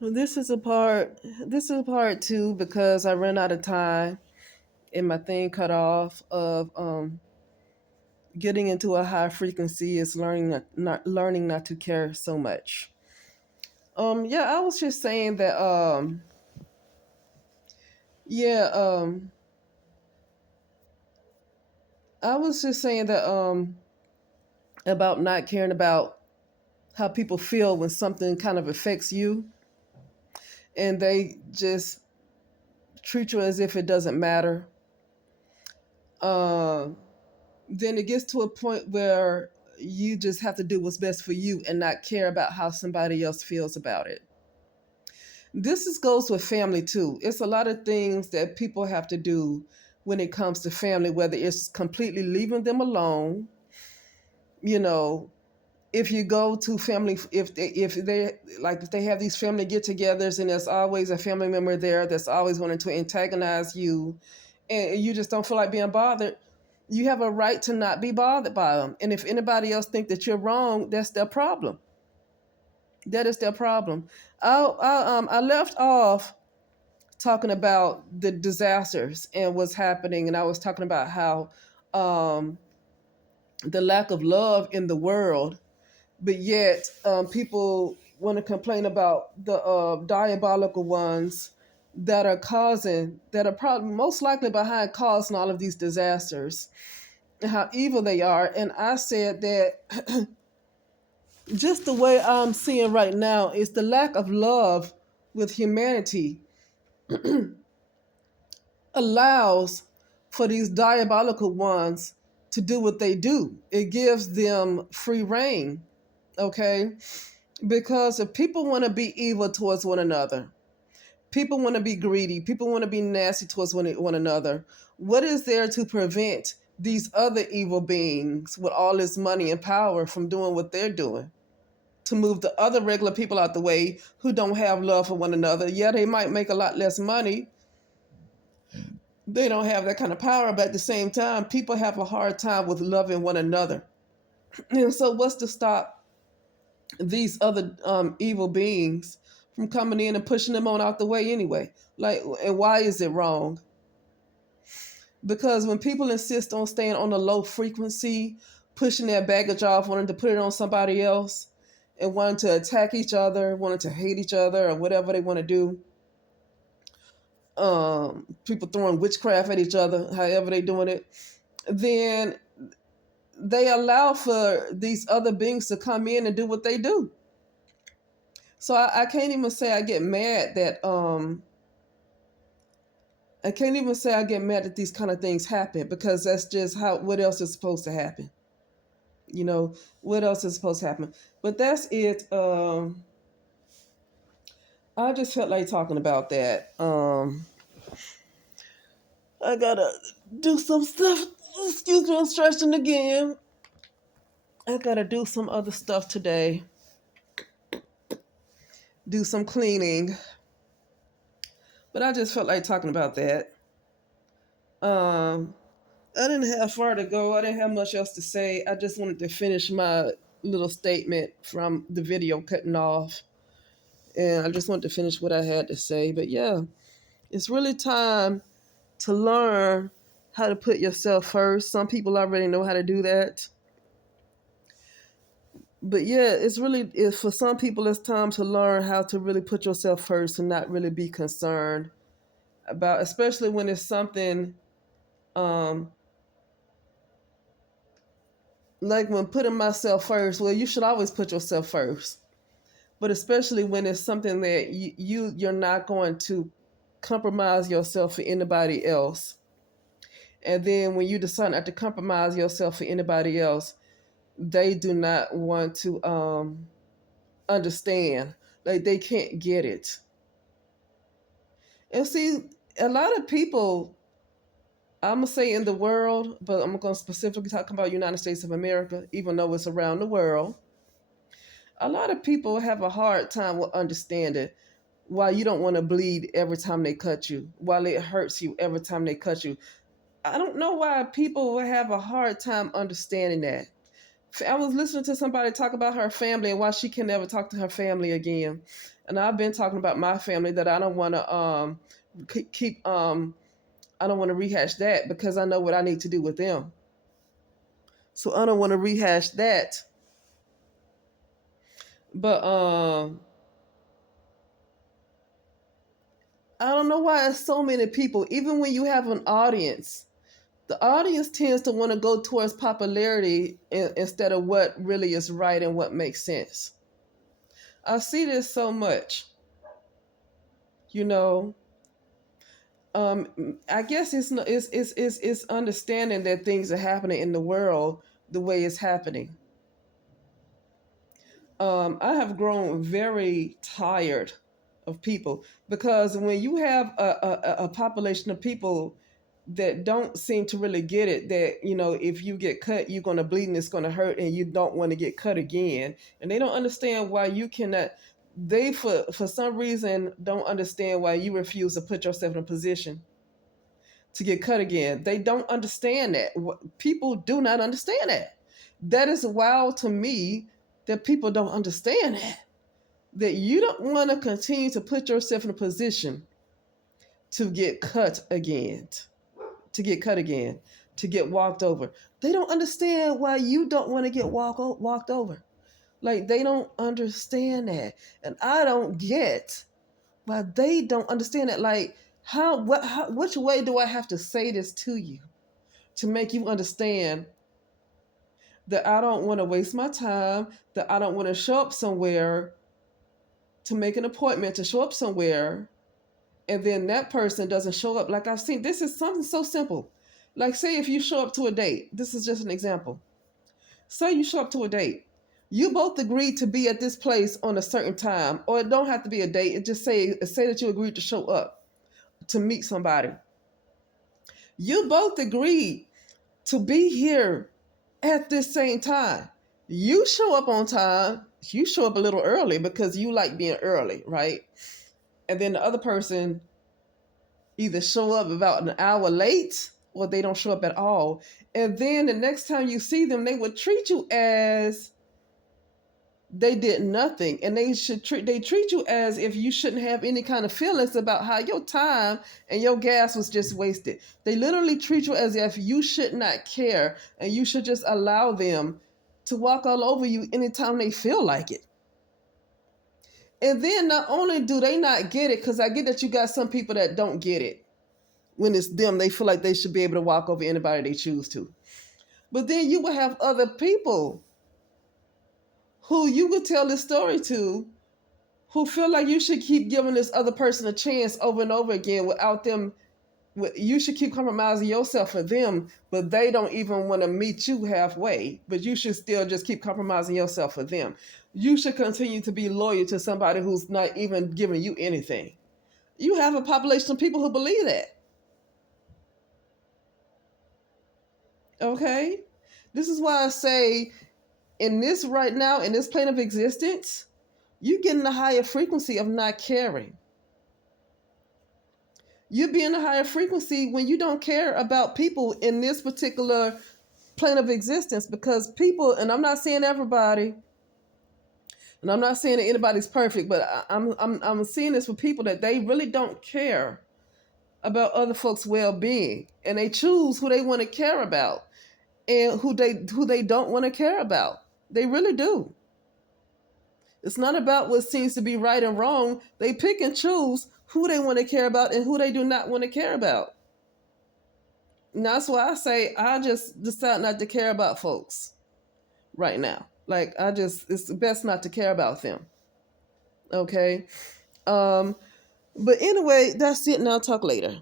This is a part. This is a part two because I ran out of time and my thing cut off of getting into a high frequency is learning not to care so much. Yeah, I was just saying that yeah, I was just saying that about not caring about how people feel when something kind of affects you and they just treat you as if it doesn't matter. Uh, then it gets to a point where you just have to do what's best for you and not care about how somebody else feels about it. Goes with family too. It's a lot of things that people have to do when it comes to family, whether it's completely leaving them alone, you know, if you go to family, if they have these family get-togethers and there's always a family member there that's always wanting to antagonize you and you just don't feel like being bothered, you have a right to not be bothered by them. And if anybody else think that you're wrong, that's their problem. That is their problem. I left off talking about the disasters and what's happening, and I was talking about how um, the lack of love in the world, but yet people want to complain about the diabolical ones that are probably most likely behind causing all of these disasters and how evil they are. And I said that just the way I'm seeing right now is the lack of love with humanity allows for these diabolical ones to do what they do. It gives them free reign, okay? Because if people want to be evil towards one another, people want to be greedy, people want to be nasty towards one another, what is there to prevent these other evil beings with all this money and power from doing what they're doing? To move the other regular people out the way who don't have love for one another. Yeah, they might make a lot less money. They don't have that kind of power, but at the same time, people have a hard time with loving one another. And so, what's to stop these other evil beings from coming in and pushing them on out the way anyway? Like, and why is it wrong? Because when people insist on staying on a low frequency, pushing their baggage off, wanting to put it on somebody else, and wanting to attack each other, wanting to hate each other, or whatever they want to do, people throwing witchcraft at each other, however they doing it, then they allow for these other beings to come in and do what they do. So I can't even say I get mad that I can't even say I get mad that these kind of things happen because that's just how what else is supposed to happen. You know, what else is supposed to happen? But that's it. I just felt like talking about that. I gotta do some stuff. Excuse me, I'm stretching again. I gotta do some other stuff today. Do some cleaning. But I just felt like talking about that. Um, I didn't have far to go. I didn't have much else to say. I just wanted to finish my little statement from the video cutting off. And I just wanted to finish what I had to say. But yeah, it's really time to learn how to put yourself first. Some people already know how to do that. But yeah, for some people, it's time to learn how to really put yourself first and not really be concerned about, especially when it's something um, like when putting myself first. Well, you should always put yourself first, but especially when it's something that you're not going to compromise yourself for anybody else. And then when you decide not to compromise yourself for anybody else, they do not want to understand. Like they can't get it. And see, a lot of people, I'm gonna say in the world, but I'm gonna specifically talk about United States of America, even though it's around the world. A lot of people have a hard time with understanding why you don't want to bleed every time they cut you, while it hurts you every time they cut you. I don't know why people have a hard time understanding that. I was listening to somebody talk about her family and why she can never talk to her family again. And I've been talking about my family that I don't want to keep I don't want to rehash that because I know what I need to do with them. So I don't want to rehash that. But I don't know why it's so many people. Even when you have an audience, the audience tends to want to go towards popularity instead of what really is right and what makes sense. I see this so much. You know, I guess it's understanding that things are happening in the world the way it's happening. I have grown very tired of people because when you have a population of people that don't seem to really get it, that if you get cut you're going to bleed and it's going to hurt and you don't want to get cut again, and they don't understand why you cannot, they for some reason don't understand why you refuse to put yourself in a position to get cut again. They don't understand that. People do not understand that. That is wild to me that people don't understand that you don't want to continue to put yourself in a position to get cut again, to get cut again, to get walked over. They don't understand why you don't want to get walked over. Like, they don't understand that. And I don't get why they don't understand that. Like, which way do I have to say this to you to make you understand that I don't want to waste my time, that I don't want to show up somewhere, to make an appointment to show up somewhere, and then that person doesn't show up. Like, I've seen, this is something so simple. Like, say if you show up to a date, this is just an example. Say you show up to a date. You both agreed to be at this place on a certain time, or it don't have to be a date. It just say that you agreed to show up to meet somebody. You both agreed to be here at this same time. You show up on time. You show up a little early because you like being early, right? And then the other person either show up about an hour late or they don't show up at all. And then the next time you see them, they would treat you as they did nothing, and they treat you as if you shouldn't have any kind of feelings about how your time and your gas was just wasted. They literally treat you as if you should not care and you should just allow them to walk all over you anytime they feel like it. And then not only do they not get it, because I get that you got some people that don't get it. When it's them, they feel like they should be able to walk over anybody they choose to. But then you will have other people who you would tell this story to, who feel like you should keep giving this other person a chance over and over again without them. You should keep compromising yourself for them, but they don't even want to meet you halfway. But you should still just keep compromising yourself for them. You should continue to be loyal to somebody who's not even giving you anything. You have a population of people who believe that. Okay? This is why I say, in this right now, in this plane of existence, you get in a higher frequency of not caring. You be in a higher frequency when you don't care about people in this particular plane of existence, because people, and I'm not saying everybody, and I'm not saying that anybody's perfect, but I'm seeing this with people that they really don't care about other folks' well-being, and they choose who they want to care about and who they don't want to care about. They really do. It's not about what seems to be right and wrong. They pick and choose who they want to care about and who they do not want to care about. And that's why I say I just decide not to care about folks right now. Like, it's best not to care about them. Okay? But anyway, that's it, and I'll talk later.